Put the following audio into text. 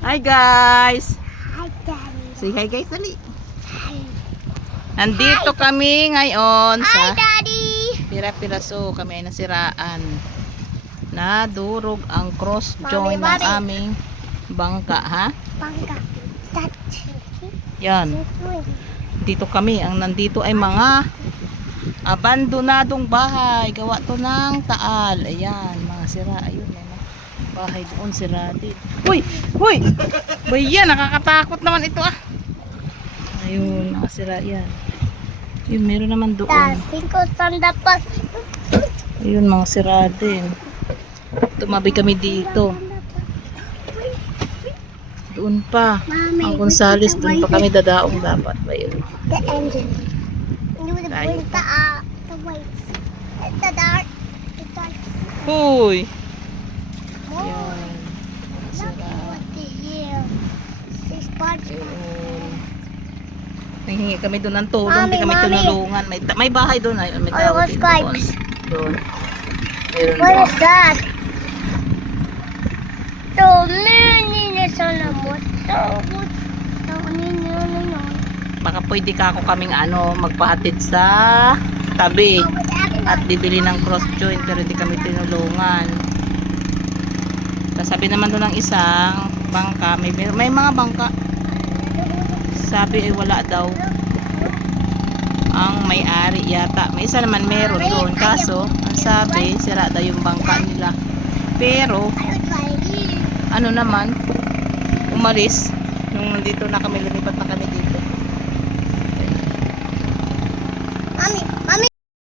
Hi guys! Hi, Daddy. Say hi guys, dali. Nandito kami ngayon Hi, sa Daddy. Pira-Piraso. Kami ay nasiraan. Nadurog ang cross joint ng Mami. aming bangka, ha? Bangka. That's Yan. Dito kami. Ang nandito ay mga abandonadong bahay. Gawa to ng Taal. Ayan, mga sira. Ayun, may mga bahay doon sira din. Uy! Uy! Uy, yan, nakakatakot naman ito ah. Ayun, mga sira yan. Yun, meron naman doon. Cinco sandapas. Ayun, mga sira din. Tumabi kami dito. Doon pa. Mommy, Ang Gonzales, doon pa kami dadaong dapat. Ayun. The engine. You would Tayo bring the weights. The dark. The dark. Huy! Oh, Yan. Mga look sira. what the hell. Six parts. Ayun. Nanghingi kami doon ng tulong. Mami, Hindi kami Mami. tinulungan. May bahay doon. May Oh, tao what's din stripes? doon. Meron What doon. is that? The meaning is on the motor. Baka pwede ka ako kaming magpahatid sa tabi at bibili ng cross joint pero hindi kami tinulungan. Sabi naman doon ng isang bangka, may mga bangka. Sabi ay wala daw ang may-ari yata. May isa naman meron doon kaso ang sabi sira daw yung bangka nila. Pero naman umalis nung nandito na kami, lumipat na kami dito.